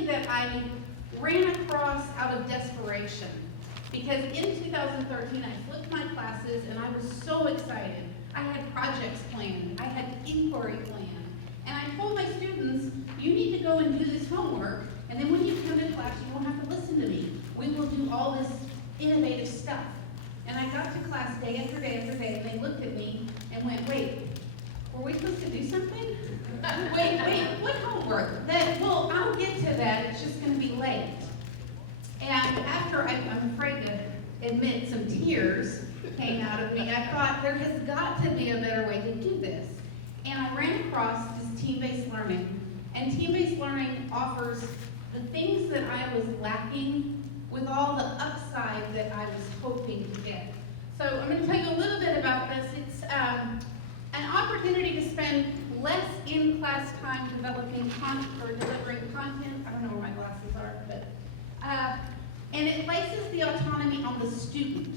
something that I ran across out of desperation. Because in 2013, I flipped my classes and I was so excited. I had projects planned, I had inquiry planned, and I told my students, you need to go and do this homework, and then when you come to class, you won't have to listen to me. We will do all this innovative stuff. And I got to class day after day after day, and they looked at me and went, wait, were we supposed to do something? wait, what homework? Well, I'll get to that, it's just gonna be late. And after, I'm afraid to admit, some tears came out of me, I thought there has got to be a better way to do this. And I ran across this team-based learning, and team-based learning offers the things that I was lacking with all the upside that I was hoping to get. So I'm going to tell you a little bit about this. It's an opportunity to spend less in-class time developing or delivering content. I don't know where my glasses are, but and it places the autonomy on the student,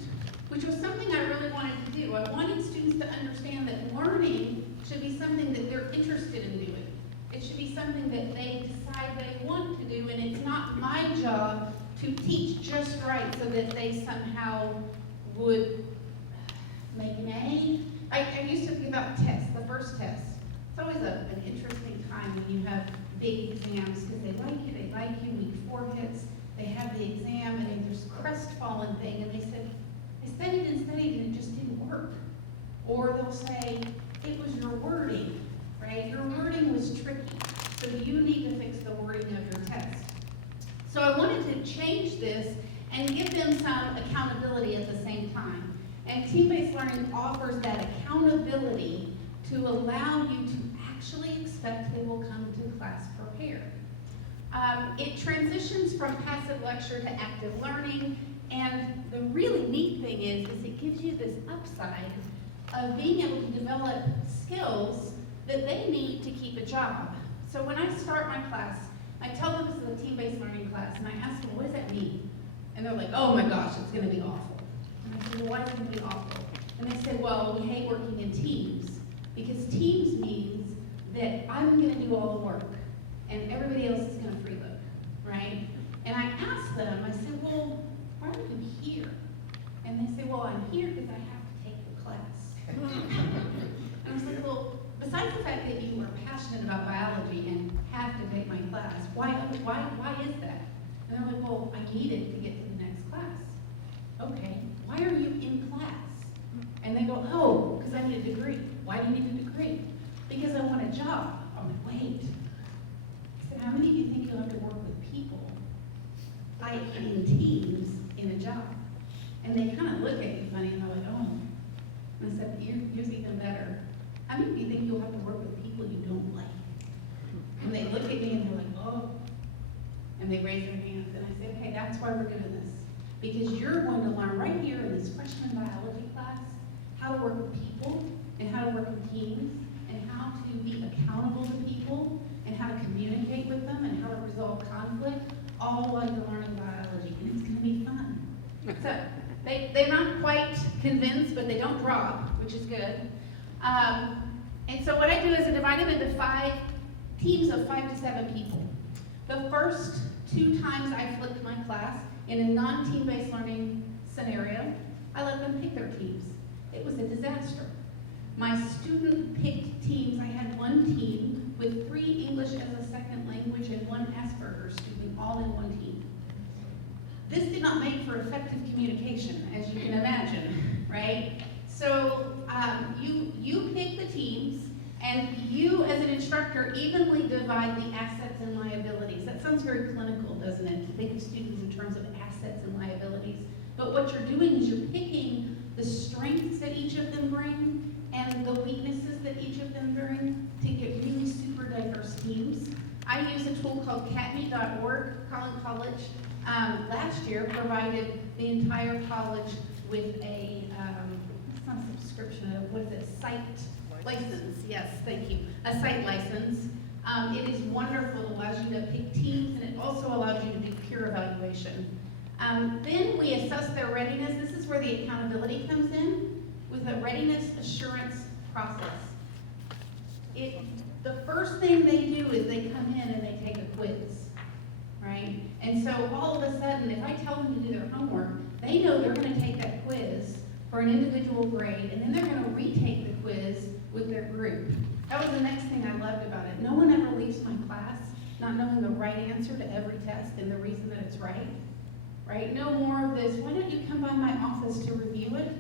which was something I really wanted to do. I wanted students to understand that learning should be something that they're interested in doing. It should be something that they decide they want to do, and it's not my job to teach just right so that they somehow would make an A. I used to think about tests, the first test. It's always an interesting time when you have big exams because they like you, week 4 hits, they have the exam, and there's this crestfallen thing, and they said, I studied and it just didn't work. Or they'll say, it was your wording, right? Your wording was tricky, so you need to fix the wording of your test. So I wanted to change this and give them some accountability at the same time. And team-based learning offers that accountability to allow you to actually expect they will come to class prepared. It transitions from passive lecture to active learning, and the really neat thing is it gives you this upside of being able to develop skills that they need to keep a job. So when I start my class, I tell them this is a team-based learning class, and I ask them, what does that mean? And they're like, oh my gosh, it's gonna be awful. And I say, well, why is it gonna be awful? And they say, well, we hate working in teams, because teams means that I'm gonna do all the work, and everybody else is gonna freeload, right? And I ask them, I said, well, why are you here? And they say, well, I'm here because I have to take the class. And I was like, well, besides the fact that you are passionate about biology and have to take my class, why is that? And they're like, well, I need it to get to the next class. Okay, why are you in class? And they go, oh, because I need a degree. Why do you need a degree? Because I want a job. I'm like, wait. I said, how many of you think you'll have to work with people, like in teams, in a job? And they kind of look at me funny, and they're like, oh. And I said, here's even better. How many of you think you'll have to work with people you don't like? And they look at me and they're like, oh. And they raise their hands, and I say, okay, that's why we're doing this. Because you're going to learn right here in this freshman biology class how to work with people, and how to work with teams, and how to be accountable to people, and how to communicate with them, and how to resolve conflict, all while you're learning biology, and it's going to be fun. So they're not quite convinced, but they don't drop, which is good. And so what I do is I divide them into 5 teams of 5 to 7 people. The first 2 times I flipped my class in a non-team-based learning scenario, I let them pick their teams. It was a disaster. My student picked teams. I had one team with 3 English as a second language and 1 Asperger's student, all in one team. This did not make for effective communication, as you can imagine, right? So you pick the teams, and you, as an instructor, evenly divide the assets and liabilities. That sounds very clinical, doesn't it, to think of students in terms of assets and liabilities. But what you're doing is you're picking the strengths that each of them bring and the weaknesses that each of them bring to get really super diverse teams. I use a tool called catme.org. Collin College last year provided the entire college with a, it's not a subscription, what is it, site license, yes, thank you, a site license. It is wonderful, it allows you to pick teams, and it also allows you to do peer evaluation. Then we assess their readiness. This is where the accountability comes in, with a readiness assurance process. The first thing they do is they come in and they take a quiz. And so all of a sudden, if I tell them to do their homework, they know they're going to take that quiz for an individual grade, and then they're going to retake the quiz with their group. That was the next thing I loved about it. No one ever leaves my class not knowing the right answer to every test and the reason that it's right. Right? No more of this, why don't you come by my office to review it?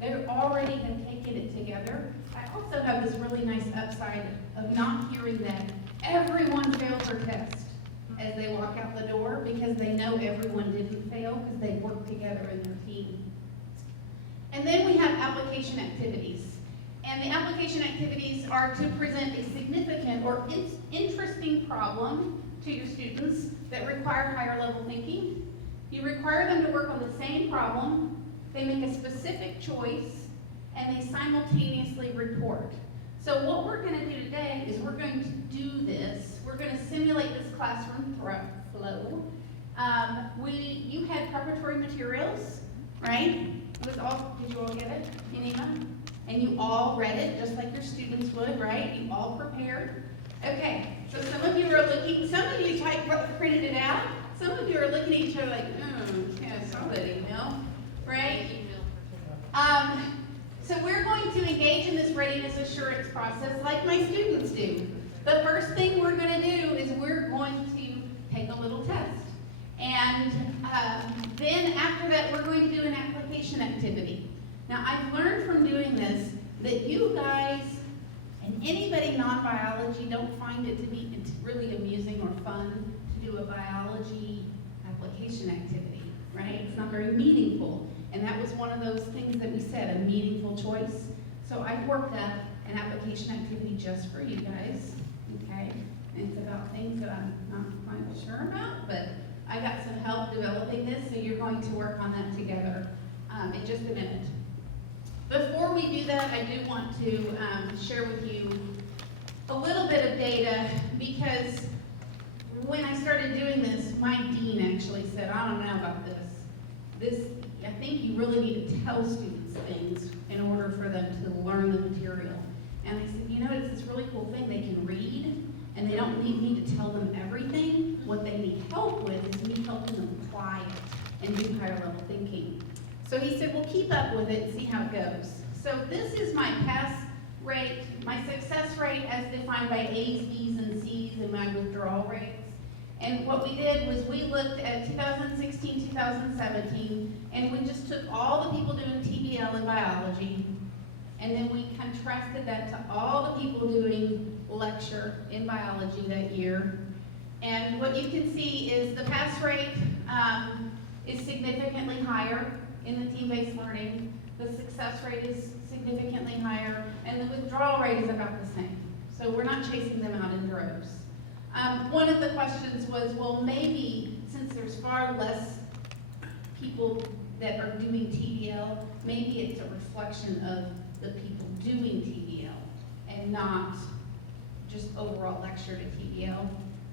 They already have taken it together. I also have this really nice upside of not hearing that everyone failed their test as they walk out the door, because they know everyone didn't fail because they worked together in their team. And then we have application activities. And the application activities are to present a significant or interesting problem to your students that require higher level thinking. You require them to work on the same problem, they make a specific choice, and they simultaneously report. So what we're going to do today is we're going to do this. We're going to simulate this classroom flow. You had preparatory materials, right? It was all, did you all get it, Anima? And you all read it just like your students would, right? You all prepared. Okay, so some of you are looking, some of you printed it out. Some of you are looking at each other like, yeah, I saw that email, right? So we're going to engage in this readiness assurance process like my students do. The first thing we're going to do is we're going to take a little test. And then after that, we're going to do an application activity. Now, I've learned from doing this that you guys and anybody non-biology don't find it to be really amusing or fun to do a biology application activity, right? It's not very meaningful. And that was one of those things that we said, a meaningful choice. So I worked up an application activity just for you guys, okay? And it's about things that I'm not quite sure about, but I got some help developing this, so you're going to work on that together in just a minute. Before we do that, I do want to share with you a little bit of data, because when I started doing this, my dean actually said, I don't know about this. I think you really need to tell students things in order for them to learn the material. And I said, it's this really cool thing. They can read, and they don't need me to tell them everything. What they need help with is me helping them apply it and do higher level thinking. So he said, well, keep up with it and see how it goes. So this is my pass rate, my success rate as defined by A's, B's, and C's, and my withdrawal rates. And what we did was we looked at 2016, 2017, and we just took all the people doing TBL in biology, and then we contrasted that to all the people doing lecture in biology that year. And what you can see is the pass rate is significantly higher in the team-based learning. The success rate is significantly higher, and the withdrawal rate is about the same. So we're not chasing them out in droves. One of the questions was, well, maybe since there's far less people that are doing TBL, maybe it's a reflection of the people doing TBL and not just overall lecture to TBL.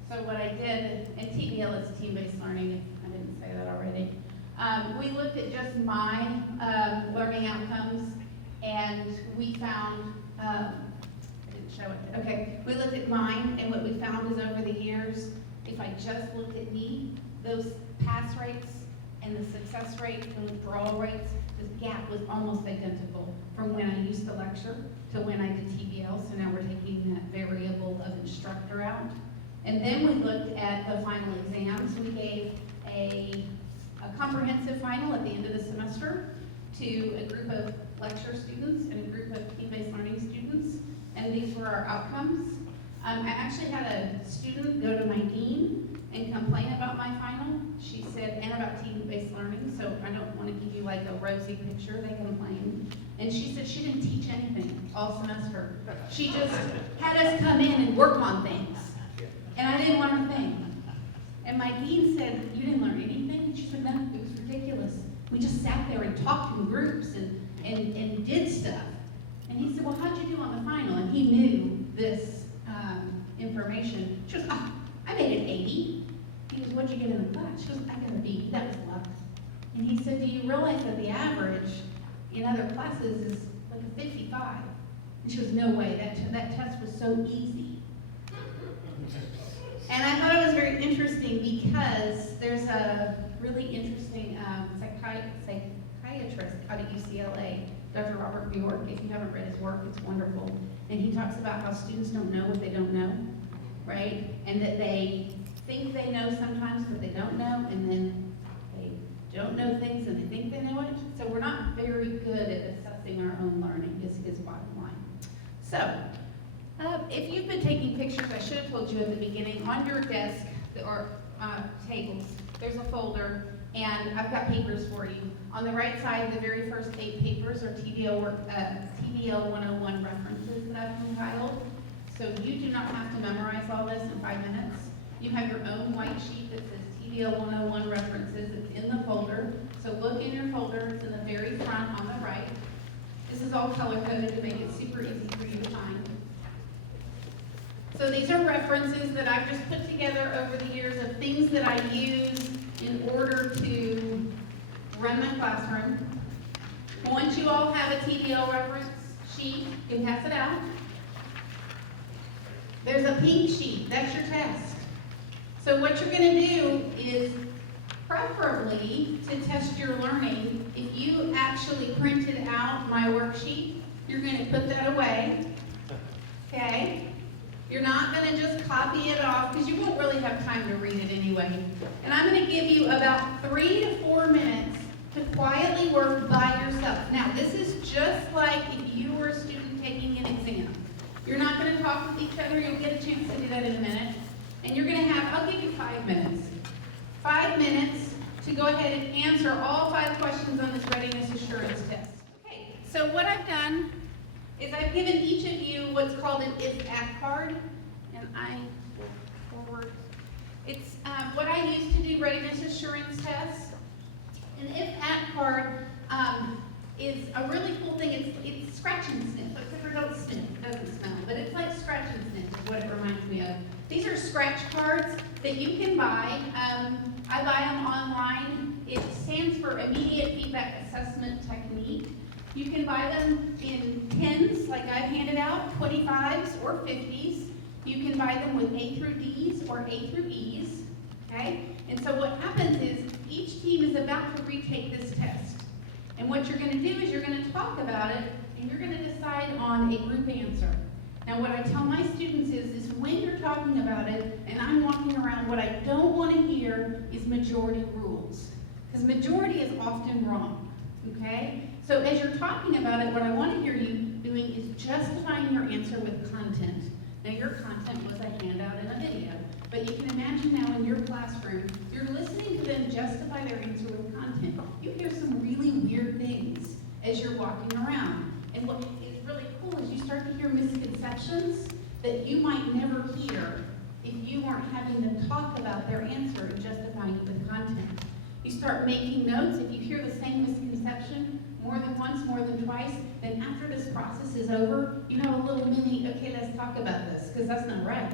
So what I did, and TBL is team-based learning, if I didn't say that already. We looked at just my learning outcomes, and we found, I didn't show it, okay. We looked at mine, and what we found is over the years, if I just looked at me, those pass rates and the success rate and withdrawal rates, the gap was almost identical from when I used to lecture to when I did TBL, so now we're taking that variable of instructor out. And then we looked at the final exams. We gave a comprehensive final at the end of the semester to a group of lecture students and a group of team-based learning students, and these were our outcomes. I actually had a student go to my dean and complain about my final. She said, and about team-based learning, so I don't want to give you like a rosy picture, they complained. And she said she didn't teach anything all semester. She just had us come in and work on things, and I didn't learn a thing. And my dean said, you didn't learn anything? And she said, no, it was ridiculous. We just sat there and talked in groups and did stuff. And he said, well, how'd you do on the final? And he knew this information. She goes, oh, I made an 80. He goes, what'd you get in the class? She goes, I got a B, that was luck. And he said, do you realize that the average in other classes is like a 55? And she goes, no way, that test was so easy. And I thought it was very interesting because there's really interesting psychiatrist out of UCLA, Dr. Robert Bjork. If you haven't read his work, it's wonderful. And he talks about how students don't know what they don't know, right? And that they think they know sometimes, but they don't know, and then they don't know things and they think they know it. So we're not very good at assessing our own learning, is his bottom line. So, if you've been taking pictures, I should have told you at the beginning, on your desk or tables, there's a folder, and I've got papers for you. On the right side, the very first 8 papers are TDL 101 references that I've compiled. So you do not have to memorize all this in 5 minutes. You have your own white sheet that says TDL 101 references. It's in the folder. So look in your folder. It's in the very front on the right. This is all color-coded to make it super easy for you to find. So these are references that I've just put together over the years of things that I use in order to run my classroom. Once you all have a TDL reference sheet, you can pass it out. There's a pink sheet, that's your test. So what you're going to do is, preferably to test your learning, if you actually printed out my worksheet, you're going to put that away, okay? You're not going to just copy it off because you won't really have time to read it anyway. And I'm going to give you about 3 to 4 minutes to quietly work by yourself. Now, this is just like if you were a student taking an exam. You're not going to talk with each other. You'll get a chance to do that in a minute. And you're going to have, I'll give you 5 minutes. 5 minutes to go ahead and answer all 5 questions on this readiness assurance test. Okay, so what I've done is I've given each of you what's called an if-at card, and I will forward. It's what I use to do readiness assurance tests. An if-at card is a really cool thing. It's scratch and sniff, except for don't sniff, it doesn't smell, but it's like scratch and sniff is what it reminds me of. These are scratch cards that you can buy. I buy them online. It stands for Immediate Feedback Assessment Technique. You can buy them in pens, like I've handed out, 25s or 50s. You can buy them with A through Ds or A through Es, okay? And so what happens is each team is about to retake this test. And what you're going to do is you're going to talk about it, and you're going to decide on a group answer. Now what I tell my students is when you're talking about it, and I'm walking around, what I don't want to hear is majority rules. Because majority is often wrong, okay? So as you're talking about it, what I want to hear you doing is justifying your answer with content. Now your content was a handout and a video, but you can imagine now in your classroom, you're listening to them justify their answer with content. You hear some really weird things as you're walking around. And what is really cool is you start to hear misconceptions that you might never hear if you weren't having them talk about their answer and justifying it with content. You start making notes. If you hear the same misconception more than once, more than twice, then after this process is over, you have a little mini, okay, let's talk about this, because that's not right,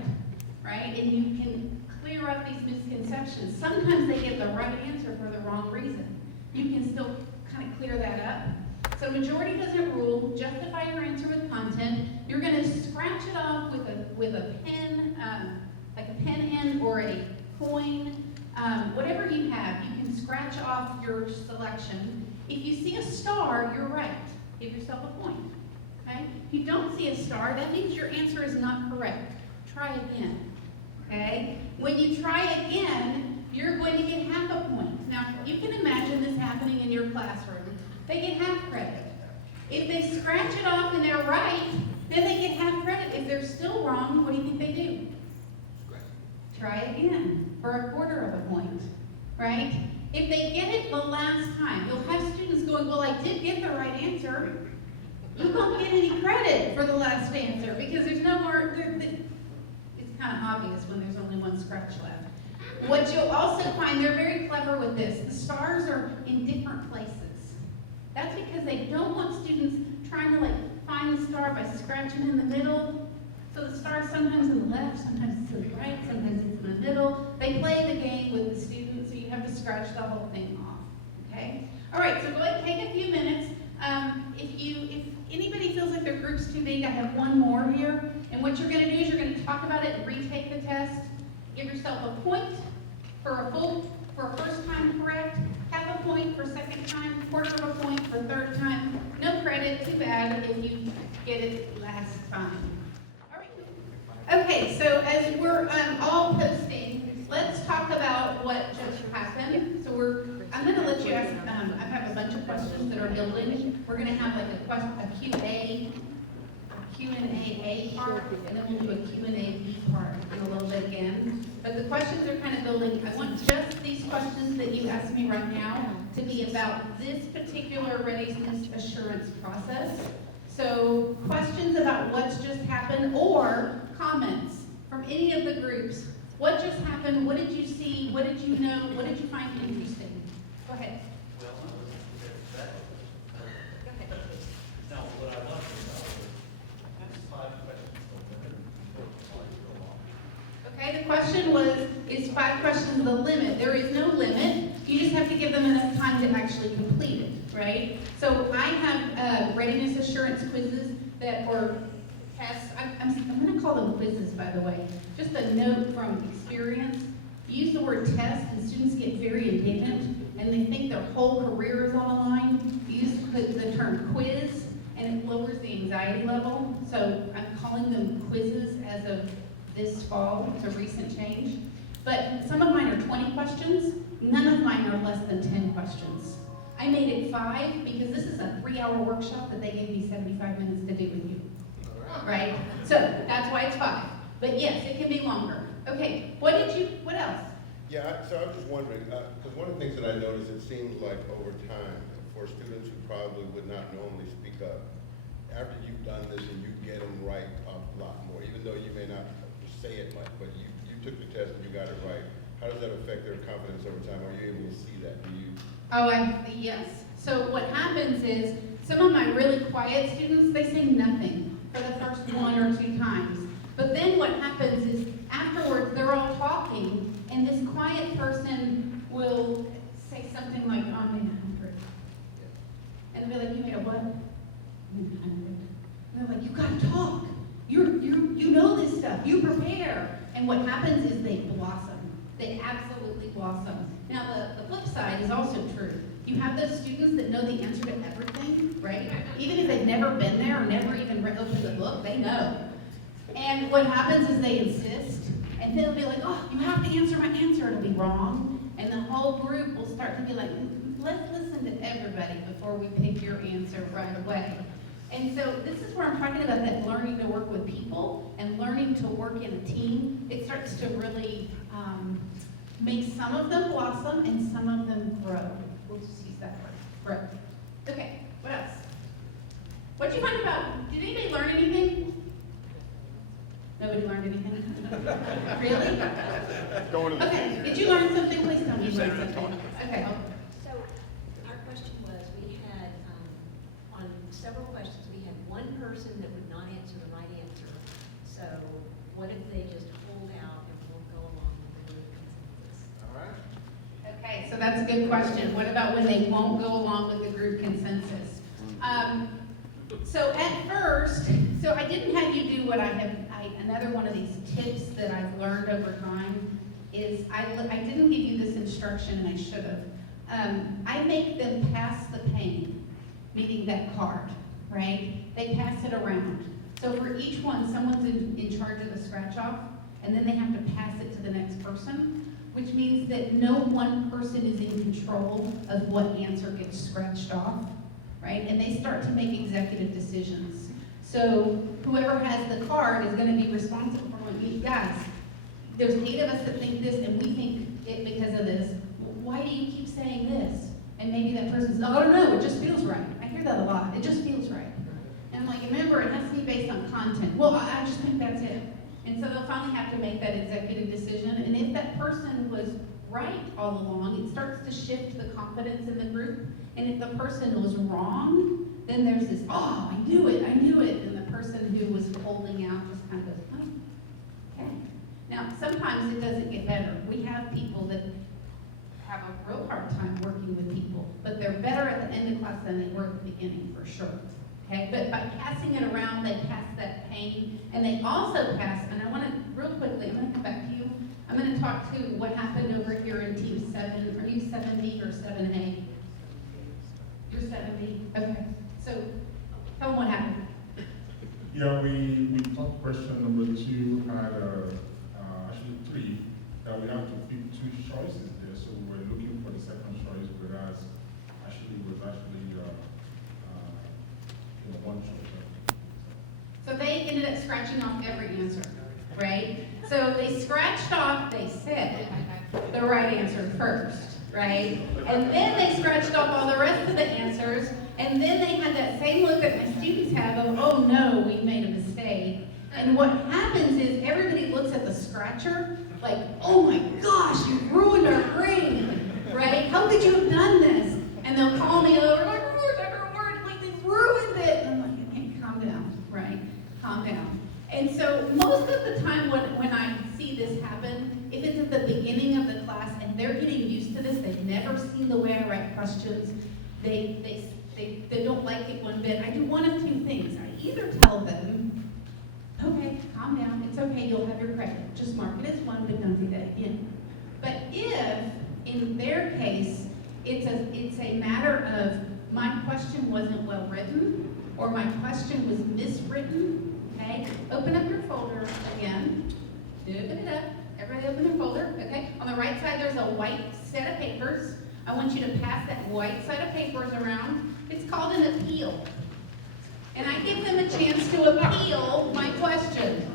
right? And you can clear up these misconceptions. Sometimes they get the right answer for the wrong reason. You can still kind of clear that up. So majority doesn't rule. Justify your answer with content. You're going to scratch it off with a pen, like a pen end or a coin, whatever you have. You can scratch off your selection. If you see a star, you're right. Give yourself a point. Okay? If you don't see a star, that means your answer is not correct. Try again. Okay? When you try again, you're going to get half a point. Now, you can imagine this happening in your classroom. They get half credit. If they scratch it off and they're right, then they get half credit. If they're still wrong, what do you think they do? Try again for a quarter of a point, right? If they get it the last time, you'll have students going, well, I did get the right answer. You won't get any credit for the last answer because there's no more, it's kind of obvious when there's only one scratch left. What you'll also find, they're very clever with this. The stars are in different places. That's because they don't want students trying to find the star by scratching in the middle. So the star's sometimes in the left, sometimes it's in the right, sometimes it's in the middle. They play the game with the students, so you have to scratch the whole thing off, okay? All right, so go ahead and take a few minutes. If anybody feels like their group's too big, I have one more here. And what you're gonna do is you're gonna talk about it and retake the test. Give yourself a point for a first time correct. second time, quarter of a point for third time. No credit, too bad if you get it last time. All right. Okay, so as we're all posting, let's talk about what just happened. So I'm going to let you ask, I have a bunch of questions that are building. We're going to have like a Q&A part, and then we'll do a Q&A B part in a little bit again. But the questions are kind of building. I want just these questions that you asked me right now to be about this particular readiness assurance process. So questions about what's just happened or comments from any of the groups. What just happened? What did you see? What did you know? What did you find interesting? Go ahead. Well, I was that. Go ahead. Now, what I love is 5 questions the limit. Okay, the question was, is 5 questions the limit? There is no limit. You just have to give them enough time to actually complete it, right? So I have readiness assurance quizzes that are tests. I'm going to call them quizzes, by the way. Just a note from experience. You use the word test, and students get very indignant, and they think their whole career is on the line. You use the term quiz, and it lowers the anxiety level. So I'm calling them quizzes as of this fall. It's a recent change. But some of mine are 20 questions. None of mine are less than 10 questions. I made it 5 because this is a 3-hour workshop that they gave me 75 minutes to do with you. Right? So that's why it's 5. But yes, it can be longer. Okay, what else? Yeah, so I'm just wondering, because one of the things that I noticed, it seems like over time, for students who probably would not normally speak up, after you've done this and you get them right a lot more, even though you may not say it much, but you took the test and you got it right, how does that affect their confidence over time? Are you able to see that? Do you? Oh, yes. So what happens is, some of my really quiet students, they say nothing for the first 1 or 2 times. But then what happens is, afterwards, they're all talking, and this quiet person will say something like, oh, I made 100. And they'll be like, you made a what? I made 100. And they're like, you gotta talk. You know this stuff. You prepare. And what happens is they blossom. They absolutely blossom. Now, the flip side is also true. You have those students that know the answer to everything, right? Even if they've never been there or never even opened the book, they know. And what happens is they insist, and they'll be like, oh, you have to answer my answer, it'll be wrong. And the whole group will start to be like, let's listen to everybody before we pick your answer right away. And so this is where I'm talking about that learning to work with people and learning to work in a team. It starts to really make some of them blossom and some of them grow. We'll just use that word, grow. Okay, what else? What'd you find about, did anybody learn anything? Nobody learned anything? Really? Okay, did you learn something? Please tell me you learned something. Okay. So our question was, we had, on several questions, we had one person that would not answer the right answer. So what if they just hold out and won't go along with the group consensus? All right. Okay, so that's a good question. What about when they won't go along with the group consensus? So at first, so I didn't have you do what another one of these tips that I've learned over time is I didn't give you this instruction, and I should have. I make them pass the pain, meaning that card, right? They pass it around. So for each one, someone's in charge of the scratch off, and then they have to pass it to the next person, which means that no one person is in control of what answer gets scratched off, right? And they start to make executive decisions. So whoever has the card is going to be responsible for what you guys. There's 8 of us that think this, and we think it because of this. Why do you keep saying this? And maybe that person's, oh, I don't know, it just feels right. I hear that a lot. It just feels right. And I'm like, remember, it has to be based on content. Well, I just think that's it. And so they'll finally have to make that executive decision. And if that person was right all along, it starts to shift the confidence in the group. And if the person was wrong, then there's this, oh, I knew it. And the person who was holding out just kind of goes, oh, okay. Now, sometimes it doesn't get better. We have people that have a real hard time working with people, but they're better at the end of class than they were at the beginning, for sure. Okay, but by passing it around, they pass that pain, and they also pass, and I want to, real quickly, I'm going to come back to you. I'm going to talk to what happened over here in Team 7. Are you 7B or 7A? keep two choices there, so we were looking for the second choice, whereas actually it was one choice. So they ended up scratching off every answer, right? So they scratched off, they said, the right answer first, right? And then they scratched off all the rest of the answers, and then they had that same look that my students have of, oh no, we made a mistake. And what happens is everybody looks at the scratcher like, oh my gosh, you ruined our grade, right? How could you have done this? And they'll call me over, like, like they ruined it. And I'm like, okay, calm down, right? Calm down. And so most of the time when I see this happen, if it's at the beginning of the class and they're getting used to this, they've never seen the way I write questions, they don't like it one bit, I do one of two things. I either tell them, okay, calm down, it's okay, you'll have your credit. Just mark it as one, but don't do that again. But if, in their case, it's a matter of my question wasn't well written, or my question was miswritten, okay? Open up your folder again. Open it up. Everybody open their folder, okay? On the right side, there's a white set of papers. I want you to pass that white set of papers around. It's called an appeal. And I give them a chance to appeal my question.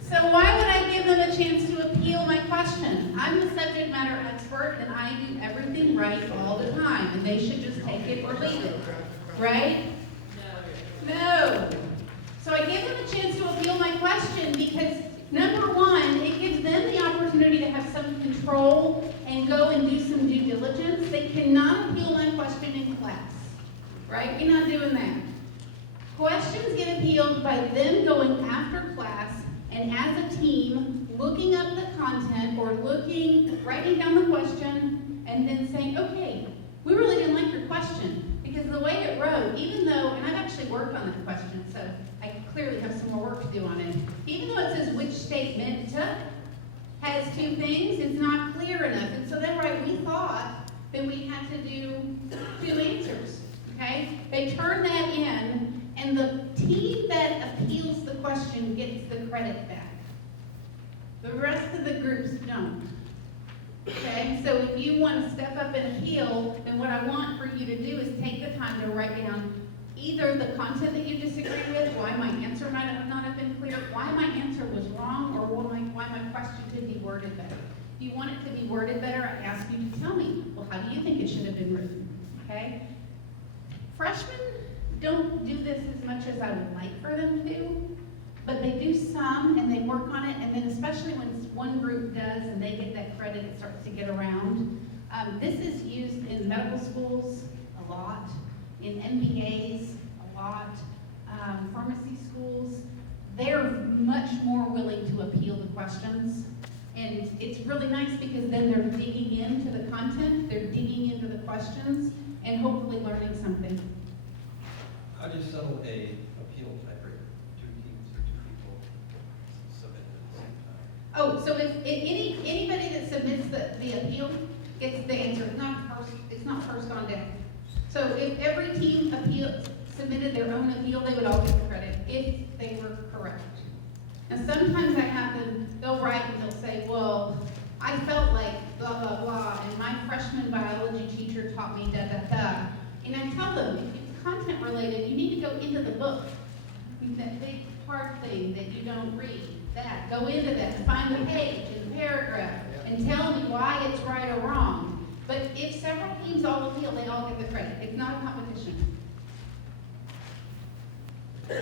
So why would I give them a chance to appeal my question? I'm the subject matter expert and I do everything right all the time. And they should just take it or leave it, right? No. So I give them a chance to appeal my question because, number one, it gives them the opportunity to have some control and go and do some due diligence. They cannot appeal my question in class, right? We're not doing that. Questions get appealed by them going after class and as a team looking up the content or writing down the question and then saying, okay, we really didn't like your question because the way it wrote, even though, and I've actually worked on that question, so I clearly have some more work to do on it. Even though it says which statement has two things, it's not clear enough. And so then, right, we thought that we had to do two answers, okay? They turn that in, and the team that appeals the question gets the credit back. The rest of the groups don't. Okay, so if you want to step up and appeal, then what I want for you to do is take the time to write down either the content that you disagree with, why my answer might have not have been clear, why my answer was wrong, or why my question could be worded better. If you want it to be worded better, I ask you to tell me, well, how do you think it should have been written? Okay? Freshmen don't do this as much as I would like for them to, but they do some and they work on it, and then especially when one group does and they get that credit, it starts to get around. This is used in medical schools a lot, in MBAs a lot, pharmacy schools. They're much more willing to appeal the questions, and it's really nice because then they're digging into the content, they're digging into the questions, and hopefully learning something. How do you settle a appeal tiebreaker? Two teams or two people submit at the same time? Oh, so if anybody that submits the appeal gets the answer, it's not first on deck. So if every team submitted their own appeal, they would all get the credit if they were correct. And sometimes I have them, they'll write and they'll say, well, I felt like blah, blah, blah, and my freshman biology teacher taught me da, da, da. And I tell them, if it's content related, you need to go into the book. That big hard thing that you don't read, that, go into that, find the page and the paragraph, and tell me why it's right or wrong. But if several teams all appeal, they all get the credit. It's not a competition. Do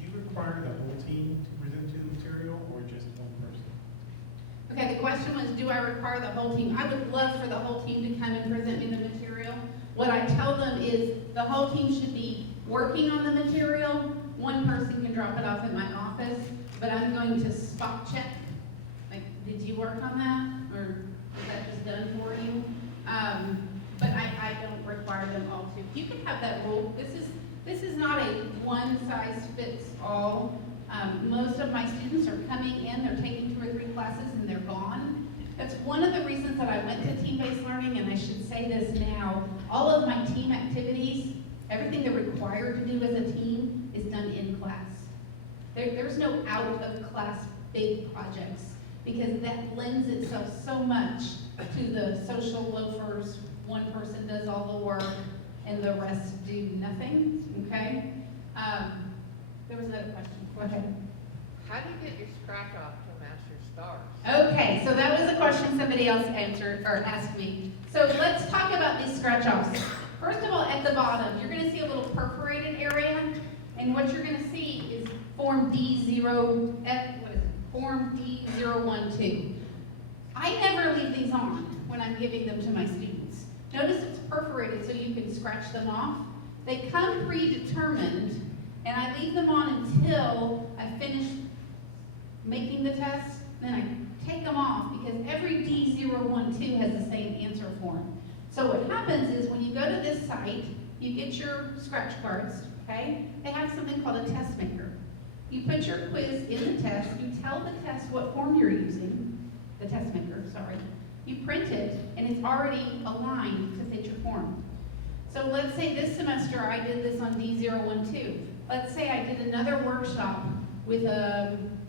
you require the whole team to present to the material or just one person? Okay, the question was, do I require the whole team? I would love for the whole team to come and present me the material. What I tell them is the whole team should be working on the material. One person can drop it off at my office, but I'm going to spot check. Like, did you work on that? Or is that just done for you? But I don't require them all to. You can have that rule. This is not a one-size-fits-all. Most of my students are coming in, they're taking 2 or 3 classes, and they're gone. That's one of the reasons that I went to team-based learning, and I should say this now. All of my team activities, everything they're required to do as a team is done in class. There's no out-of-class big projects. because that lends itself so much to the social loafers. One person does all the work and the rest do nothing, okay? There was another question. Go ahead. How do you get your scratch off to match your stars? Okay, so that was a question somebody else answered or asked me. So let's talk about these scratch offs. First of all, at the bottom, you're gonna see a little perforated area, and what you're gonna see is form Form D012. I never leave these on when I'm giving them to my students. Notice it's perforated so you can scratch them off. They come predetermined, and I leave them on until I finish making the test, then I take them off because every D012 has the same answer form. So what happens is when you go to this site, you get your scratch cards, okay? They have something called a test maker. You put your quiz in the test, you tell the test what form you're using, the test maker, sorry. You print it, and it's already aligned to fit your form. So let's say this semester I did this on D012. Let's say I did another workshop with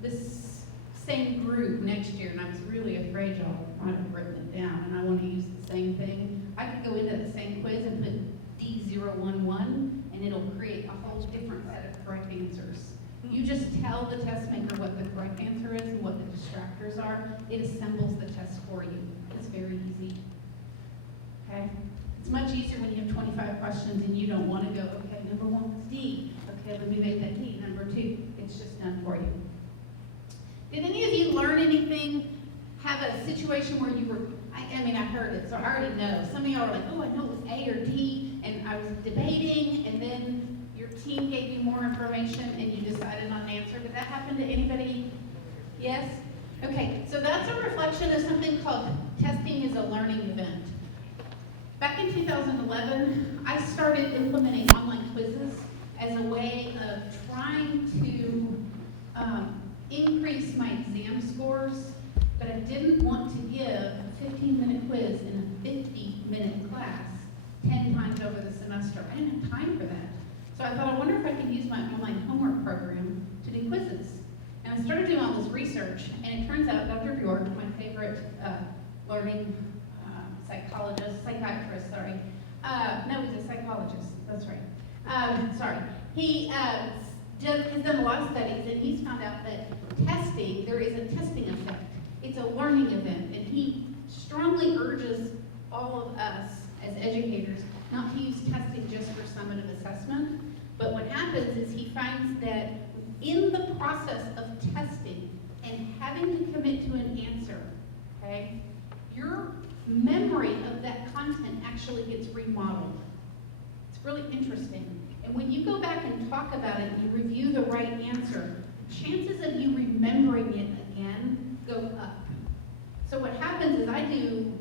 this same group next year, and I was really afraid y'all might have written it down, and I want to use the same thing. I could go into the same quiz and put D011, and it'll create a whole different set of correct answers. You just tell the test maker what the correct answer is and what the distractors are. It assembles the test for you. It's very easy. Okay? It's much easier when you have 25 questions and you don't want to go, okay, number 1 was D. Okay, let me make that D. Number 2, it's just done for you. Did any of you learn anything? Have a situation where you were, I mean, I heard it, so I already know. Some of y'all are like, oh, I know it was A or D, and I was debating, and then your team gave you more information and you decided on an answer. Did that happen to anybody? Yes? Okay, so that's a reflection of something called testing is a learning event. Back in 2011, I started implementing online quizzes as a way of trying to increase my exam scores, but I didn't want to give a 15-minute quiz in a 50-minute class 10 times over the semester. I didn't have time for that. So I thought, I wonder if I could use my online homework program to do quizzes. And I started doing all this research, and it turns out Dr. Bjork, my favorite learning psychiatrist, sorry. No, he's a psychologist, that's right. Sorry. He has done a lot of studies, and he's found out that testing, there is a testing effect. It's a learning event, and he strongly urges all of us as educators not to use testing just for summative assessment. But what happens is he finds that in the process of testing and having to commit to an answer, okay, your memory of that content actually gets remodeled. It's really interesting. And when you go back and talk about it and you review the right answer, chances of you remembering it again go up. So what happens is I do,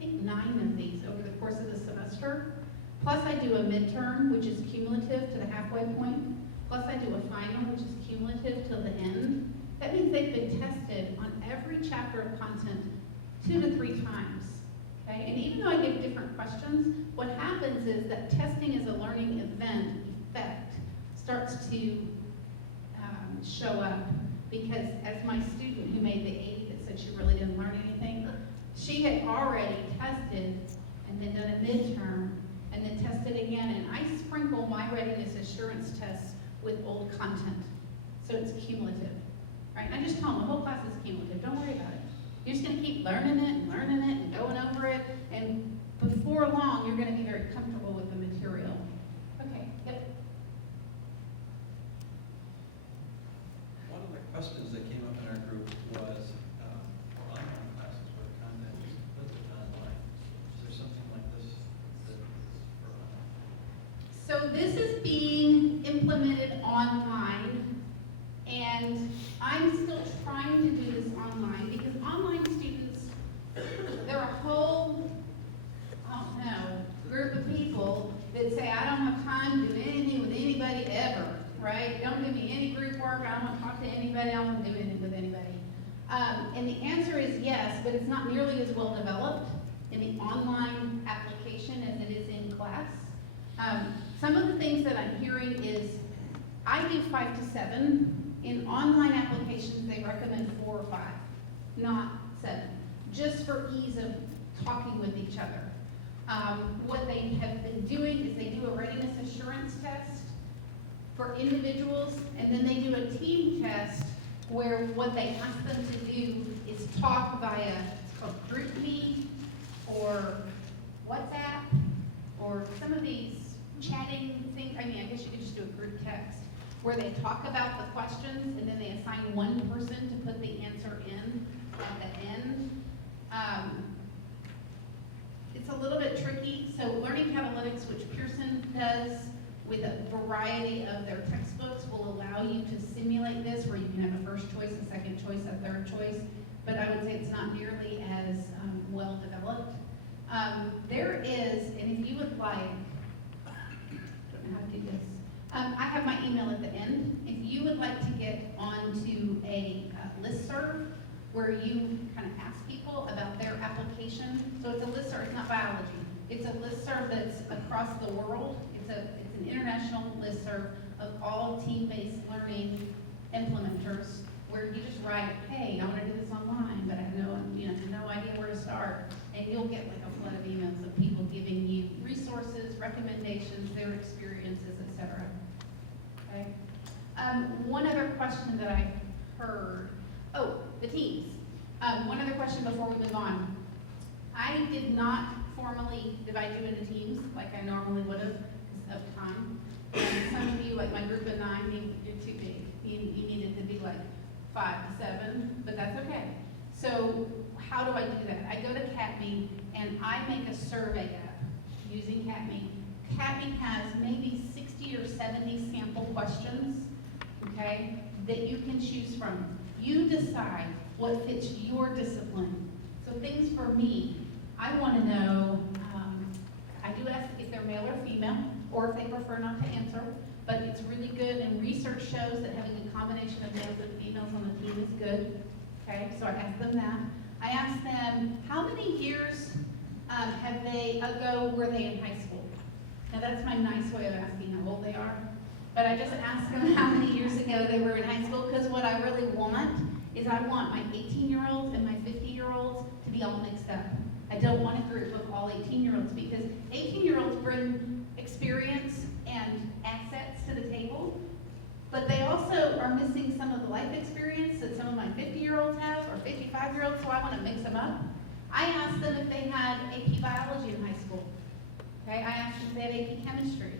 I think 9 of these over the course of the semester. Plus I do a midterm, which is cumulative to the halfway point. Plus I do a final, which is cumulative till the end. That means they've been tested on every chapter of content 2 to 3 times. Okay? And even though I give different questions, what happens is that testing as a learning event effect starts to show up. Because as my student who made the 80 that said she really didn't learn anything, she had already tested and then done a midterm and then tested again. And I sprinkle my readiness assurance tests with old content. So it's cumulative. Right? And I just tell them the whole class is cumulative. Don't worry about it. You're just going to keep learning it and going over it. And before long, you're going to be very comfortable with the material. Okay. Yep. One of the questions that came up in our group was online classes where the content is listed online. Is there something like this that is for online? So this is being implemented online, and I'm still trying to do this online because online students, they're a whole, I don't know, group of people that say, I don't have time to do anything with anybody ever, right? Don't give me any group work, I don't want to talk to anybody, I don't want to do anything with anybody. And the answer is yes, but it's not nearly as well developed in the online application as it is in class. Some of the things that I'm hearing is, I do 5 to 7. In online applications, they recommend 4 or 5. not 7, just for ease of talking with each other. What they have been doing is they do a readiness assurance test for individuals, and then they do a team test where what they ask them to do is talk via, it's called GroupMe or WhatsApp or some of these chatting things. I mean, I guess you could just do a group text where they talk about the questions and then they assign one person to put the answer in at the end. It's a little bit tricky. So Learning Catalytics, which Pearson does with a variety of their textbooks, will allow you to simulate this where you can have a first choice, a second choice, a third choice. But I would say it's not nearly as well developed. There is, and if you would like, I don't know how to do this. I have my email at the end. If you would like to get onto a listserv where you kind of ask people about their application. So it's a listserv, it's not biology. It's a listserv that's across the world. It's an international listserv of all team-based learning implementers where you just write, hey, I want to do this online, but I have no idea where to start. And you'll get like a flood of emails of people giving you resources, recommendations, their experiences, etc. Okay. One other question that I heard, the teams. One other question before we move on. I did not formally divide you into teams like I normally would have because of time. Some of you, like my group of 9, you're too big. You needed to be like 5 to 7, but that's okay. So how do I do that? I go to CatMe and I make a survey app using CatMe. CatMe has maybe 60 or 70 sample questions, okay, that you can choose from. You decide what fits your discipline. So things for me, I want to know, I do ask if they're male or female, or if they prefer not to answer, but it's really good, and research shows that having a combination of males and females on the team is good. Okay, so I ask them that. I ask them, how many years were they in high school? Now that's my nice way of asking how old they are. But I just ask them how many years ago they were in high school, because what I really want is I want my 18-year-olds and my 50-year-olds to be all mixed up. I don't want a group of all 18-year-olds because 18-year-olds bring experience and assets to the table, but they also are missing some of the life experience that some of my 50-year-olds have or 55-year-olds, so I want to mix them up. I asked them if they had AP biology in high school. Okay, I asked them if they had AP chemistry.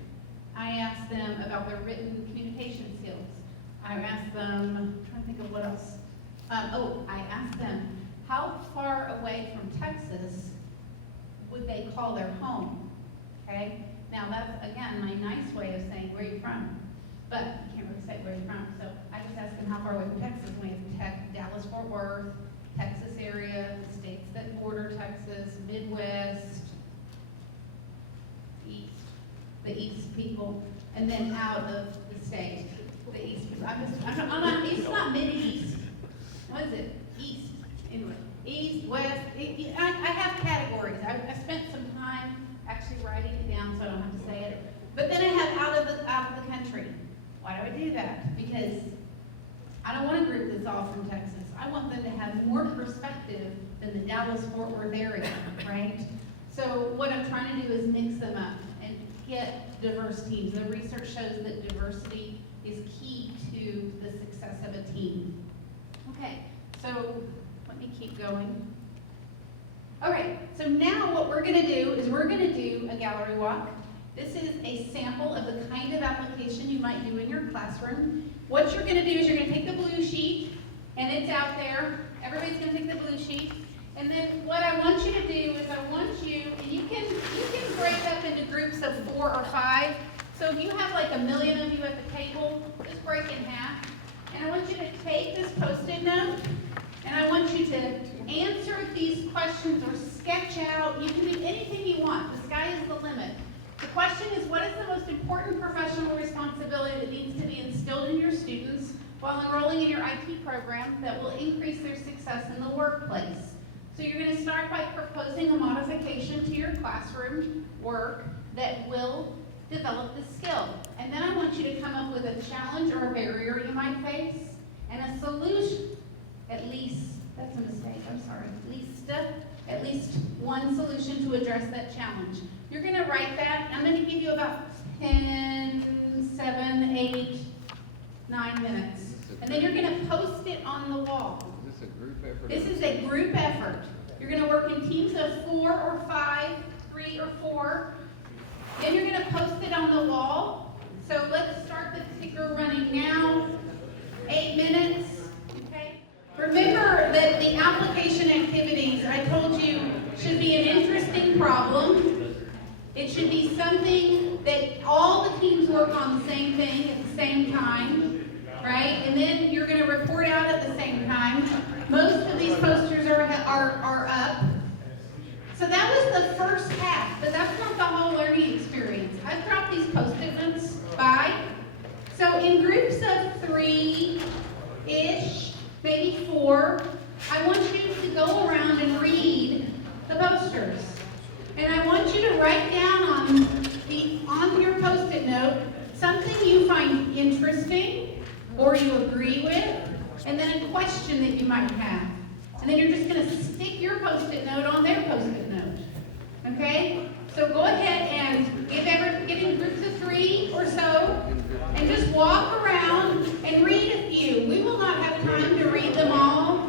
I asked them about their written communication skills. I asked them, I'm trying to think of what else. I asked them, how far away from Texas would they call their home? Okay, now that's, again, my nice way of saying, where are you from? But you can't really say where you're from, so I just asked them how far away from Texas. We have Dallas, Fort Worth, Texas area, the states that border Texas, Midwest, East, the East people, and then out of the state, the East people. It's not Mid-East. What is it? East. Anyway, East, West. I have categories. I spent some time actually writing it down so I don't have to say it. But then I have out of the country. Why do I do that? Because I don't want a group that's all from Texas. I want them to have more perspective than the Dallas-Fort Worth area, right? So what I'm trying to do is mix them up and get diverse teams. The research shows that diversity is key to the success of a team. Okay, so let me keep going. All right, so now what we're gonna do is we're gonna do a gallery walk. This is a sample of the kind of application you might do in your classroom. What you're gonna do is you're gonna take the blue sheet, and it's out there. Everybody's gonna take the blue sheet. And then what I want you to do is I want you, and you can break up into groups of 4 or 5. So if you have like 1 million of you at the table, just break in half. And I want you to take this Post-it note, and I want you to answer these questions or sketch out. You can do anything you want. The sky is the limit. The question is, what is the most important professional responsibility that needs to be instilled in your students while enrolling in your IT program that will increase their success in the workplace? So you're going to start by proposing a modification to your classroom work that will develop the skill. And then I want you to come up with a challenge or a barrier you might face and a solution, at least that's a mistake, I'm sorry. At least one solution to address that challenge. You're gonna write that, I'm gonna give you about 10, 7, 8, 9 minutes. And then you're gonna post it on the wall. Is this a group effort? This is a group effort. You're gonna work in teams of 4 or 5, 3 or 4. Then you're gonna post it on the wall. So let's start the ticker running now. 8 minutes, okay? Remember that the application activities, I told you, should be an interesting problem. It should be something that all the teams work on the same thing at the same time, right? And then you're gonna report out at the same time. Most of these posters are up. So that was the first half, but that's not the whole learning experience. I've dropped these Post-it notes by. So in groups of 3-ish, maybe 4, I want you to go around and read the posters. And I want you to write down on your Post-it note something you find interesting or you agree with, and then a question that you might have. And then you're just going to stick your Post-it note on their Post-it note. Okay? So go ahead and get in groups of 3 or so, and just walk around and read a few. We will not have time to read them all,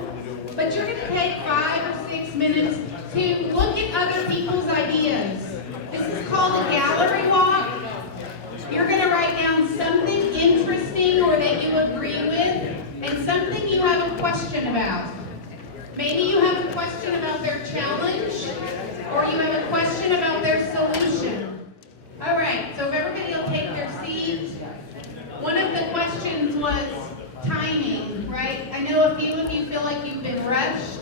but you're going to take 5 or 6 minutes to look at other people's ideas. This is called a gallery walk. You're going to write down something interesting or that you agree with, and something you have a question about. Maybe you have a question about their challenge, or you have a question about their solution. All right, so if everybody will take their seat. One of the questions was timing, right? I know a few of you feel like you've been rushed,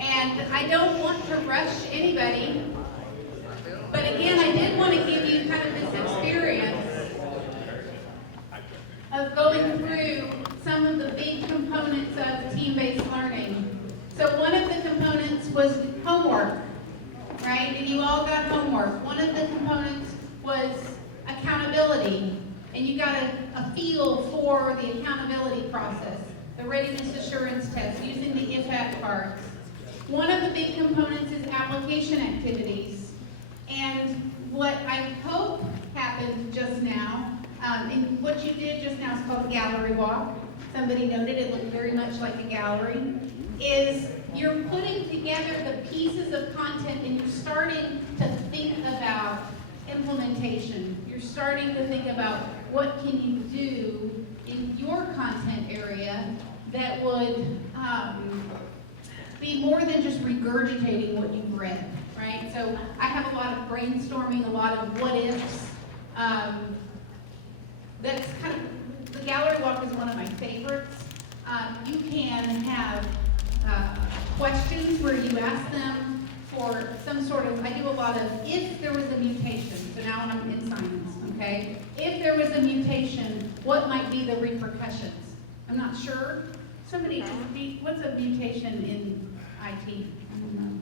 and I don't want to rush anybody. But again, I did want to give you kind of this experience of going through some of the big components of team-based learning. So one of the components was homework, right? And you all got homework. One of the components was accountability. And you got a feel for the accountability process, the readiness assurance test, using the IFAC cards. One of the big components is application activities. And what I hope happened just now, and what you did just now is called a gallery walk. Somebody noted it looked very much like a gallery. Is you're putting together the pieces of content and you're starting to think about implementation. You're starting to think about what can you do in your content area that would be more than just regurgitating what you've read, right? So I have a lot of brainstorming, a lot of what ifs. That's kind of, the gallery walk is one of my favorites. You can have questions where you ask them for some sort of, I do a lot of, if there was a mutation, so now I'm in science, okay? If there was a mutation, what might be the repercussions? I'm not sure. Somebody, what's a mutation in IT? I don't know.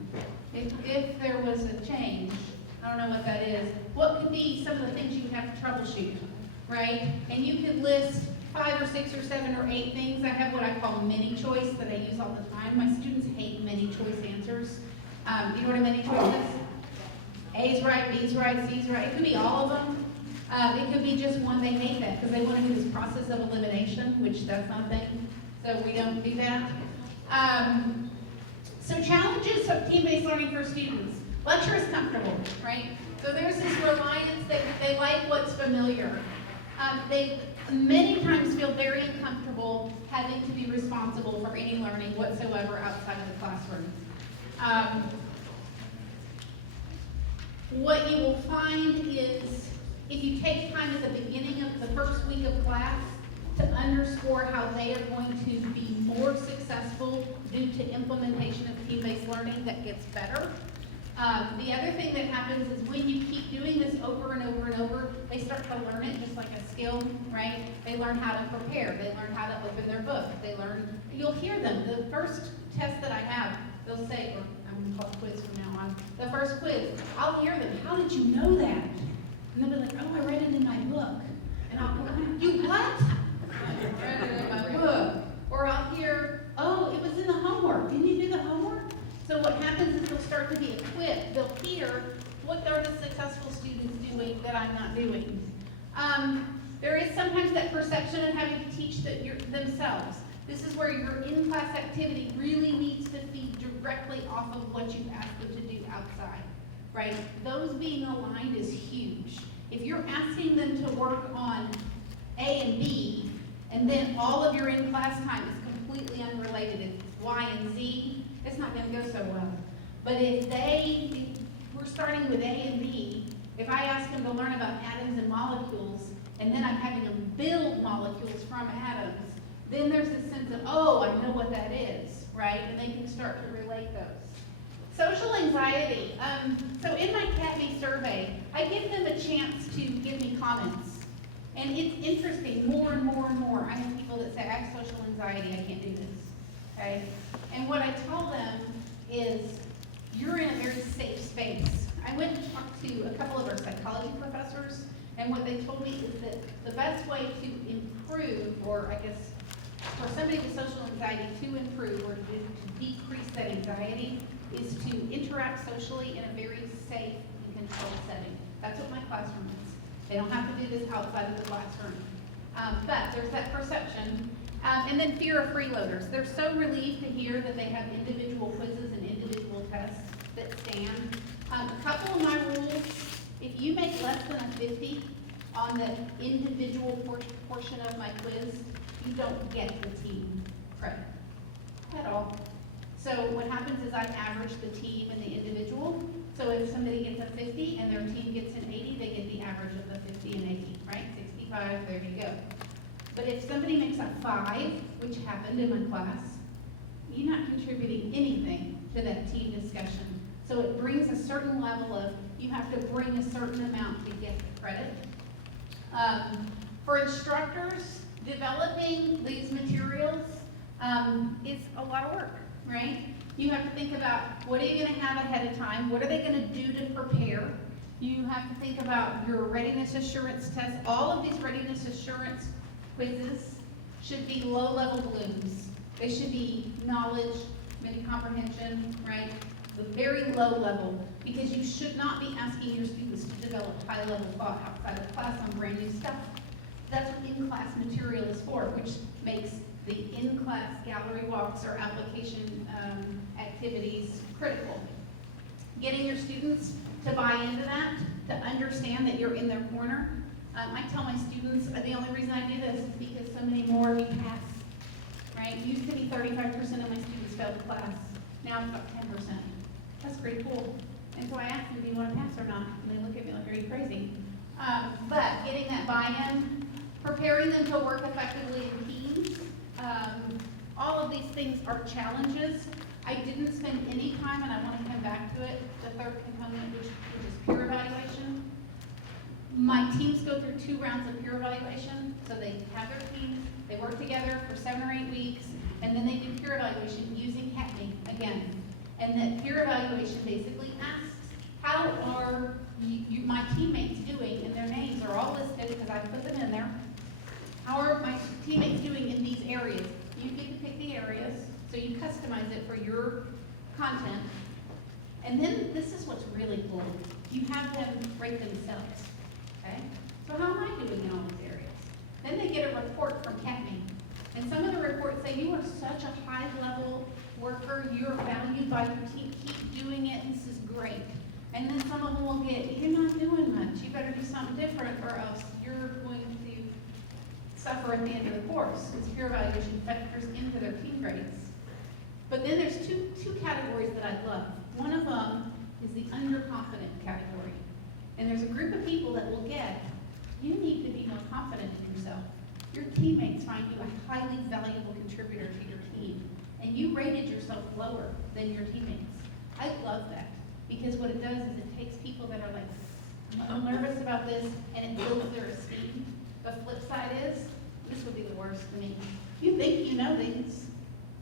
If there was a change, I don't know what that is, what could be some of the things you would have to troubleshoot, right? And you could list 5 or 6 or 7 or 8 things. I have what I call mini choice that I use all the time. My students hate many choice answers. You know what a mini choice is? A's right, B's right, C's right. It could be all of them. It could be just one. They hate that because they want to do this process of elimination, which that's not a thing. So we don't do that. So challenges of team-based learning for students. Lecture is comfortable, right? So there's this reliance that they like what's familiar. They many times feel very uncomfortable having to be responsible for any learning whatsoever outside of the classroom. What you will find is if you take time at the beginning of the first week of class to underscore how they are going to be more successful due to implementation of team-based learning, that gets better. The other thing that happens is when you keep doing this over and over and over, they start to learn it just like a skill, right? They learn how to prepare. They learn how to open their book. They learn, you'll hear them. The first test that I have, they'll say, or I'm going to call it quiz from now on, the first quiz, I'll hear them, how did you know that? And they'll be like, oh, I read it in my book. And I'll go, you what? I read it in my book. Or I'll hear, oh, it was in the homework. happens is they'll start to be equipped, they'll hear, what are the successful students doing that I'm not doing? There is sometimes that perception of having to teach themselves. This is where your in-class activity really needs to feed directly off of what you ask them to do outside, right? Those being aligned is huge. If you're asking them to work on A and B, and then all of your in-class time is completely unrelated, it's Y and Z, it's not gonna go so well. But if we're starting with A and B, if I ask them to learn about atoms and molecules, and then I'm having them build molecules from atoms, then there's a sense of, oh, I know what that is, right? And they can start to relate those. Social anxiety. So in my CATB survey, I give them a chance to give me comments. And it's interesting, more and more and more, I have people that say, I have social anxiety, I can't do this, okay? And what I tell them is, you're in a very safe space. I went and talked to a couple of our psychology professors, and what they told me is that the best way to improve, or I guess for somebody with social anxiety to improve or to decrease that anxiety, is to interact socially in a very safe and controlled setting. That's what my classroom is. They don't have to do this outside of the classroom. But there's that perception. And then fear of freeloaders. They're so relieved to hear that they have individual quizzes and individual tests that stand. A couple of my rules, if you make less than a 50 on the individual portion of my quiz, you don't get the team credit at all. So what happens is I average the team and the individual. So if somebody gets a 50 and their team gets an 80, they get the average of the 50 and 80, right? 65, there you go. But if somebody makes a 5, which happened in my class, you're not contributing anything to that team discussion. So it brings a certain level of, you have to bring a certain amount to get the credit. For instructors, developing these materials is a lot of work, right? You have to think about, what are you gonna have ahead of time? What are they gonna do to prepare? You have to think about your readiness assurance tests. All of these readiness assurance quizzes should be low-level balloons. They should be knowledge, mini comprehension, right? The very low level, because you should not be asking your students to develop high-level thought outside of class on brand new stuff. That's what in-class material is for, which makes the in-class gallery walks or application activities critical. Getting your students to buy into that, to understand that you're in their corner. I tell my students, the only reason I do this is because so many more of you pass, right? It used to be 35% of my students failed the class. Now it's about 10%. That's pretty cool. And so I ask them, do you want to pass or not? And they look at me like, are you crazy? But getting that buy-in, preparing them to work effectively in teams, all of these things are challenges. I didn't spend any time, and I want to come back to it, the third component, which is peer evaluation. My teams go through 2 rounds of peer evaluation, so they have their teams, they work together for 7 or 8 weeks, and then they do peer evaluation using Hackney again. And that peer evaluation basically asks, how are my teammates doing? And their names are all listed because I put them in there. How are my teammates doing in these areas? You get to pick the areas, so you customize it for your content. And then this is what's really cool. You have them rate themselves, okay? So how am I doing in all these areas? Then they get a report from Hackney. And some of the reports say, you are such a high-level worker, you're valued by your team, keep doing it, this is great. And then some of them will get, you're not doing much, you better do something different or else you're going to suffer at the end of the course, because peer evaluation factors into their team grades. But then there's two categories that I love. One of them is the underconfident category. And there's a group of people that will get, you need to be more confident in yourself. Your teammates find you a highly valuable contributor to your team, and you rated yourself lower than your teammates. I love that, because what it does is it takes people that are like, I'm nervous about this, and it builds their esteem. The flip side is, this would be the worst to me. You think you know things,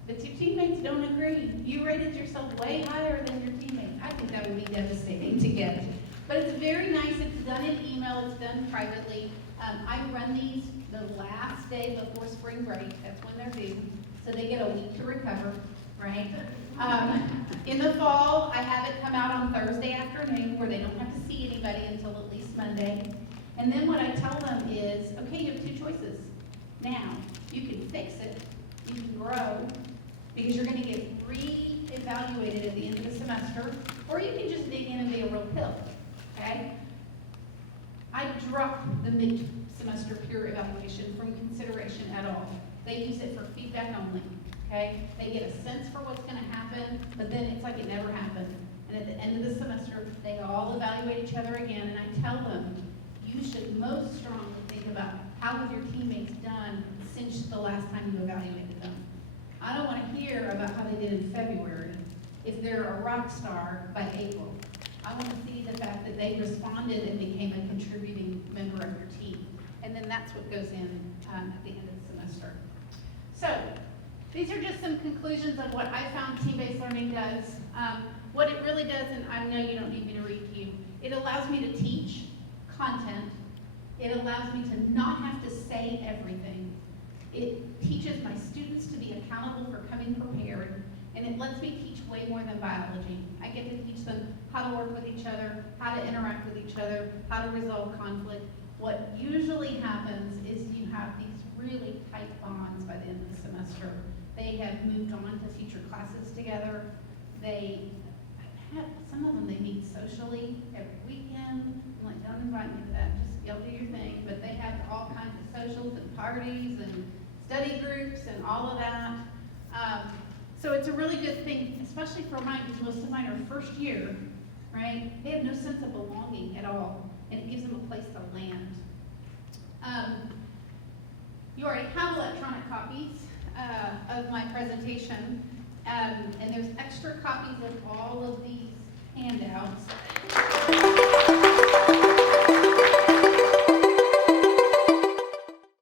but your teammates don't agree. You rated yourself way higher than your teammates. I think that would be devastating to get. But it's very nice. It's done in email. It's done privately. I run these the last day before spring break. That's when they're due. So they get a week to recover, right? In the fall, I have it come out on Thursday afternoon where they don't have to see anybody until at least Monday. And then what I tell them is, okay, you have two choices. Now, you can fix it, you can grow, because you're gonna get re-evaluated at the end of the semester, or you can just dig in and be a real pill, okay? I drop the mid-semester peer evaluation from consideration at all. They use it for feedback only, okay? They get a sense for what's gonna happen, but then it's like it never happened. And at the end of the semester, they all evaluate each other again, and I tell them, you should most strongly think about how have your teammates done since the last time you evaluated them. I don't wanna hear about how they did in February, if they're a rock star by April. I want to see the fact that they responded and became a contributing member of your team. And then that's what goes in at the end of the semester. So these are just some conclusions of what I found team-based learning does. What it really does, and I know you don't need me to read to you, it allows me to teach content. It allows me to not have to say everything. It teaches my students to be accountable for coming prepared. And it lets me teach way more than biology. I get to teach them how to work with each other, how to interact with each other, how to resolve conflict. What usually happens is you have these really tight bonds by the end of the semester. They have moved on to future classes together. They have, some of them they meet socially every weekend. I'm like, don't invite me to that, just y'all do your thing. But they have all kinds of socials and parties and study groups and all of that. So it's a really good thing, especially for mine, because most of mine are first year, right? They have no sense of belonging at all, and it gives them a place to land. You already have electronic copies of my presentation, and there's extra copies of all of these handouts.